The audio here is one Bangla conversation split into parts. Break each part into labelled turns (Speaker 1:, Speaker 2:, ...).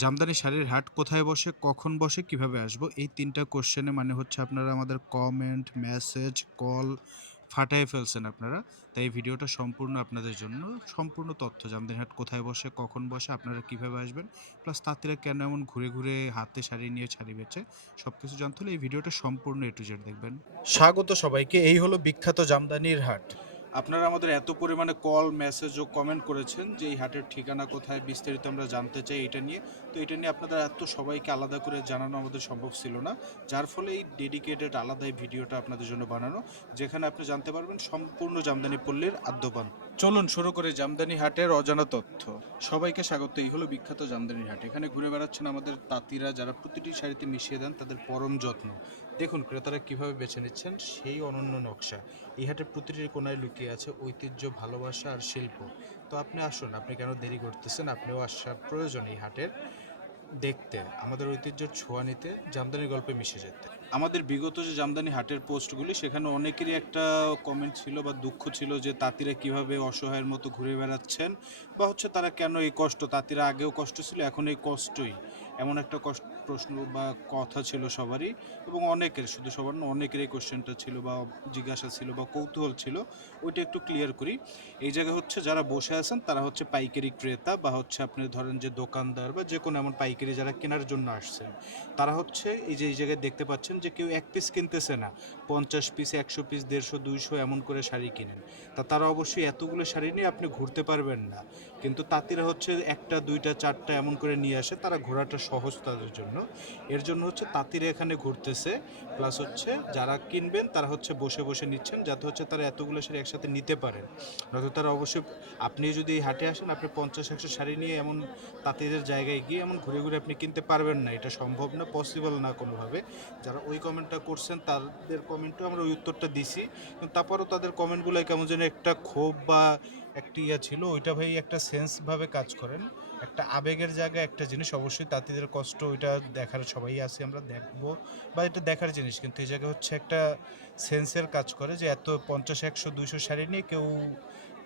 Speaker 1: জামদানি শাড়ির হাট কোথায় বসে, কখন বসে, কীভাবে আসব? এই তিনটা কোশ্চেনে মানে হচ্ছে আপনারা আমাদের কমেন্ট মেসেজ কল ফাটায় ফেলছেন আপনারা। তাই এই ভিডিওটা সম্পূর্ণ আপনাদের জন্য, সম্পূর্ণ তথ্য, জামদানি হাট কোথায় বসে, কখন বসে, আপনারা কীভাবে আসবেন? প্লাস তাঁতিরা কেন এমন ঘুরে ঘুরে হাতে শাড়ি নিয়ে শাড়ি বেচে? সব কিছু জানতে হলে এই ভিডিওটা সম্পূর্ণ এ টু জেড দেখবেন। স্বাগত সবাইকে, এই হলো বিখ্যাত জামদানির হাট আপনারা আমাদের এত পরিমাণে কল মেসেজ ও কমেন্ট করেছেন যে এই হাটের ঠিকানা কোথায় বিস্তারিত আমরা জানতে চাই এটা নিয়ে। তো এটা নিয়ে আপনাদের এত সবাইকে আলাদা করে জানানো আমাদের সম্ভব ছিল না, যার ফলে এই ডেডিকেটেড আলাদাই ভিডিওটা আপনাদের জন্য বানানো, যেখানে আপনি জানতে পারবেন সম্পূর্ণ জামদানি পল্লীর আদ্যপান। চলুন শুরু করে জামদানি হাটের অজানা তথ্য। সবাইকে স্বাগত। এই হলো বিখ্যাত জামদানির হাট। এখানে ঘুরে বেড়াচ্ছেন আমাদের তাঁতিরা যারা প্রতিটি শাড়িতে মিশিয়ে দেন তাদের পরম যত্ন। দেখুন ক্রেতারা কীভাবে বেছে নিচ্ছেন সেই অনন্য নকশা। এই হাটের প্রতিটি কোনায় লুকিয়ে আছে ঐতিহ্য, ভালোবাসা আর শিল্প। তো আপনি আসুন, আপনি কেন দেরি করতেছেন? আপনিও আসার প্রয়োজন এই হাটের। দেখতে, আমাদের ঐতিহ্যের ছোঁয়া নিতে জামদানি গল্পে মিশে যেতে। আমাদের বিগত যে জামদানি হাটের পোস্টগুলি, সেখানে অনেকেরই একটা কমেন্ট ছিল বা দুঃখ ছিল যে তাঁতিরা কীভাবে অসহায়ের মতো ঘুরে বেড়াচ্ছেন বা হচ্ছে তারা কেন এই কষ্ট, তাঁতিরা আগেও কষ্ট ছিল, এখন এই কষ্টই। এমন একটা প্রশ্ন বা কথা ছিল সবারই এবং অনেকের, শুধু সবার না অনেকের এই কোশ্চেনটা ছিল বা জিজ্ঞাসা ছিল বা কৌতূহল ছিল, ওইটা একটু ক্লিয়ার করি। এই জায়গায় হচ্ছে যারা বসে আছেন, তারা হচ্ছে পাইকারি ক্রেতা বা হচ্ছে আপনি ধরেন যে দোকানদার বা যে কোনো এমন পাইকারি যারা কেনার জন্য আসছেন, তারা হচ্ছে এই যে, এই জায়গায় দেখতে পাচ্ছেন যে কেউ এক পিস কিনতেছে না, পঞ্চাশ পিস একশো পিস দেড়শো, দুইশো এমন করে শাড়ি কিনেন। তা তারা অবশ্যই এতগুলো শাড়ি নিয়ে আপনি ঘুরতে পারবেন না, কিন্তু তাঁতিরা হচ্ছে একটা, দুইটা, চারটা এমন করে নিয়ে আসে, তারা ঘোরাটা সহজ তাদের জন্য। এর জন্য হচ্ছে তাঁতিরা এখানে ঘুরতেছে। প্লাস হচ্ছে যারা কিনবেন, তারা হচ্ছে বসে বসে নিচ্ছেন, যাতে হচ্ছে তারা এতগুলো শাড়ি একসাথে নিতে পারেন। নয়তো তারা অবশ্যই, আপনি যদি হাটে আসেন, আপনি পঞ্চাশ, একশো শাড়ি নিয়ে এমন তাঁতিদের জায়গায় গিয়ে এমন ঘুরে ঘুরে আপনি কিনতে পারবেন না। এটা সম্ভব না পসিবল না কোনোভাবে। যারা ওই কমেন্টটা করছেন, তাদের কমেন্টও আমরা ওই উত্তরটা দিছি। তারপরও তাদের কমেন্টগুলো কেমন যেন একটা ক্ষোভ বা একটি ইয়া ছিল, ওইটা ভাই একটা সেন্সভাবে কাজ করেন। একটা আবেগের জায়গায় একটা জিনিস অবশ্যই তাঁতিদের কষ্ট, ওইটা দেখার সবাই আছি, আমরা দেখব। বা এটা দেখার জিনিস, কিন্তু এই জায়গায় হচ্ছে একটা সেন্সের কাজ করে যে এত পঞ্চাশ, একশো, দুইশো শাড়ি নিয়ে কেউ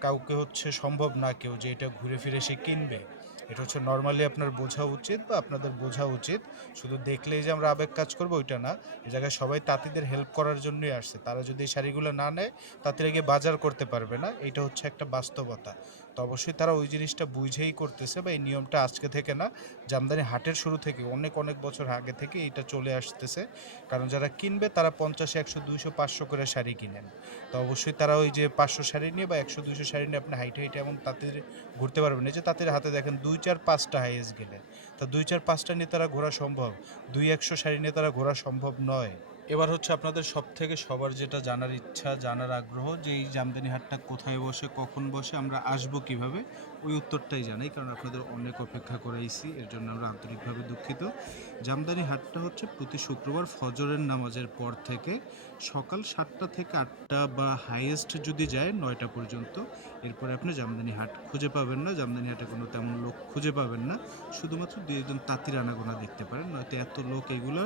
Speaker 1: কাউকে হচ্ছে সম্ভব না কেউ যে এটা ঘুরে ফিরে সে কিনবে। এটা হচ্ছে নর্মালি আপনার বোঝা উচিত বা আপনাদের বোঝা উচিত। শুধু দেখলেই যে আমরা আবেগ কাজ করব, ওইটা না। এই জায়গায় সবাই তাঁতিদের হেল্প করার জন্যই আসছে। তারা যদি এই শাড়িগুলো না নেয়, তাঁতিরা গিয়ে বাজার করতে পারবে না। এটা হচ্ছে একটা বাস্তবতা। তো অবশ্যই তারা ওই জিনিসটা বুঝেই করতেছে বা এই নিয়মটা আজকে থেকে না জামদানি হাটের শুরু থেকে অনেক অনেক বছর আগে থেকে এটা চলে আসতেছে। কারণ যারা কিনবে তারা পঞ্চাশ একশো, দুইশো, পাঁচশো করে শাড়ি কিনেন। তো অবশ্যই তারা ওই যে পাঁচশো শাড়ি নিয়ে বা একশো, দুইশো শাড়ি নিয়ে আপনি হাইটে হাইটে এমন তাঁতির ঘুরতে পারবেন। এই যে তাঁতির হাতে দেখেন দুই, চার, পাঁচটা হাইয়েস্ট গেলে। তা দুই, চার, পাঁচটা নিয়ে তারা ঘোরা সম্ভব। দুই, একশো শাড়ি নিয়ে তারা ঘোরা সম্ভব নয়। এবার হচ্ছে আপনাদের সব থেকে সবার যেটা জানার ইচ্ছা, জানার আগ্রহ যে এই জামদানি হাটটা কোথায় বসে, কখন বসে, আমরা আসব কীভাবে, ওই উত্তরটাই জানাই, কারণ আপনাদের অনেক অপেক্ষা করাইছি এর জন্য আমরা আন্তরিকভাবে দুঃখিত। জামদানি হাটটা হচ্ছে প্রতি শুক্রবার ফজরের নামাজের পর থেকে সকাল সাতটা থেকে আটটা বা হাইয়েস্ট যদি যায় নয়টা পর্যন্ত, এরপরে আপনি জামদানি হাট খুঁজে পাবেন না, জামদানি হাটে কোনো তেমন লোক খুঁজে পাবেন না, শুধুমাত্র দুই একজন তাঁতির আনাগোনা দেখতে পারেন, নয়তো এত লোক এগুলো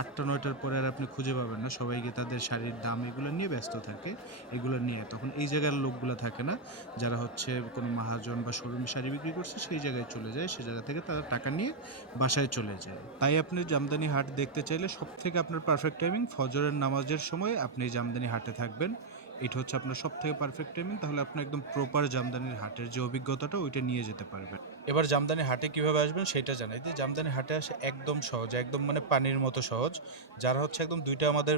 Speaker 1: আটটা, নয়টার পরে আর আপনি খুঁজে পাবেন না। সবাই গিয়ে তাদের শাড়ির দাম এগুলো নিয়ে ব্যস্ত থাকে, এগুলো নিয়ে। তখন এই জায়গার লোকগুলো থাকে না, যারা হচ্ছে কোনো মহাজন বা শোরুমে শাড়ি বিক্রি করছে, সেই জায়গায় চলে যায় সেই জায়গা থেকে তারা টাকা নিয়ে বাসায় চলে যায়। তাই আপনি জামদানি হাট দেখতে চাইলে সব থেকে আপনার পারফেক্ট টাইমিং ফজরের নামাজের সময় আপনি জামদানি হাটে থাকবেন। এটা হচ্ছে আপনার সব থেকে পারফেক্ট টাইমিং তাহলে আপনি একদম প্রপার জামদানির হাটের যে অভিজ্ঞতাটা, ওইটা নিয়ে যেতে পারবেন। এবার জামদানি হাটে কীভাবে আসবেন সেটা জানাই দিই। জামদানি হাটে আসে একদম সহজ, একদম মানে পানির মতো সহজ। যারা হচ্ছে একদম দুইটা আমাদের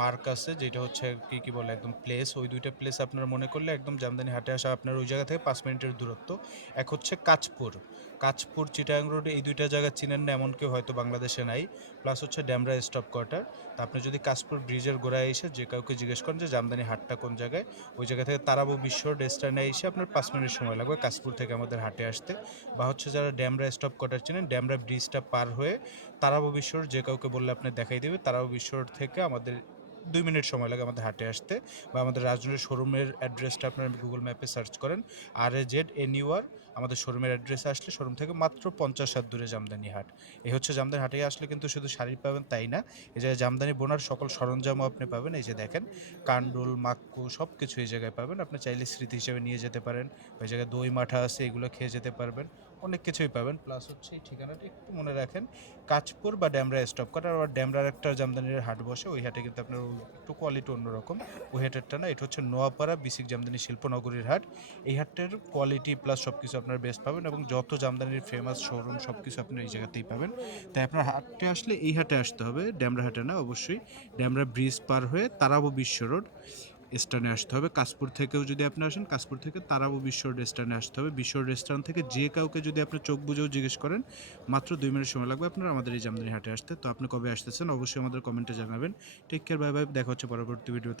Speaker 1: মার্ক আছে, যেটা হচ্ছে কি কি বলে, একদম প্লেস ওই দুইটা প্লেস আপনারা মনে করলে একদম জামদানি হাটে আসা আপনার ওই জায়গা থেকে পাঁচ মিনিটের দূরত্ব। এক হচ্ছে কাঁচপুর। কাঁচপুর চিটাং রোড এই দুইটা জায়গা চিনেন না, এমন কেউ হয়তো বাংলাদেশে নাই। প্লাস হচ্ছে ড্যামরা স্টপ কোয়ার্টার তা আপনি যদি কাশপুর ব্রিজের গোড়ায় এসে যে কাউকে জিজ্ঞেস করেন যে জামদানি হাটটা কোন জায়গায়, ওই জায়গা থেকে তারাবো বিশ্ব রেস্টুরেন্টে এসে আপনার পাঁচ মিনিট সময় লাগবে কাশপুর থেকে আমাদের হাটে আসতে। বা হচ্ছে যারা ড্যামরা স্টপ কোয়ার্টার চেনেন, ড্যামরা ব্রিজটা পার হয়ে তারাবো বিশ্বর যে কাউকে বললে আপনি দেখাই দেবে, তারাবো বিশ্বর থেকে আমাদের দুই মিনিট সময় লাগে আমাদের হাটে আসতে বা আমাদের রাজনের শোরুমের অ্যাড্রেসটা আপনারা গুগল ম্যাপে সার্চ করেন আর A Z N U R আমাদের শোরুমের অ্যাড্রেসে আসলে শোরুম থেকে মাত্র পঞ্চাশ হাত দূরে জামদানি হাট। এই হচ্ছে জামদানি হাটে আসলে কিন্তু শুধু শাড়ি পাবেন তাই না, এই জায়গায় জামদানি বোনার সকল সরঞ্জামও আপনি পাবেন, এই যে দেখেন কান্ডুল মাক্কু সব কিছু এই জায়গায় পাবেন, আপনি চাইলে স্মৃতি হিসেবে নিয়ে যেতে পারেন ওই জায়গায় দই মাঠা আছে এগুলো খেয়ে যেতে পারবেন অনেক কিছুই পাবেন। প্লাস হচ্ছে এই ঠিকানাটা একটু মনে রাখেন, কাঁচপুর বা ড্যামরা স্টপ করার আবার ড্যামরার একটা জামদানির হাট বসে, ওই হাটে কিন্তু আপনার একটু কোয়ালিটি অন্যরকম। ওই হাটেরটা না, এটা হচ্ছে নোয়াপাড়া বিসিক জামদানি শিল্পনগরীর হাট। এই হাটের কোয়ালিটি প্লাস সব কিছু আপনার বেস্ট পাবেন এবং যত জামদানির ফেমাস শোরুম সব কিছু আপনি এই জায়গাতেই পাবেন। তাই আপনার হাটে আসলে এই হাটে আসতে হবে, ড্যামরা হাটে না, অবশ্যই। ড্যামরা ব্রিজ পার হয়ে তারাবো বিশ্ব রোড স্ট্যান্ডে আসতে হবে। কাশপুর থেকেও যদি আপনি আসেন, কাশপুর থেকে তারাবো বিশ্ব রোড স্ট্যান্ডে আসতে হবে। বিশ্ব রোড স্ট্যান্ড থেকে যে কাউকে যদি আপনি চোখ বুঝেও জিজ্ঞেস করেন, মাত্র দুই মিনিট সময় লাগবে আপনার আমাদের এই জামদানি হাটে আসতে। তো আপনি কবে আসতেছেন, অবশ্যই আমাদের কমেন্টে জানাবেন। টেক কেয়ার বাই বাই দেখা হচ্ছে পরবর্তী ভিডিওতে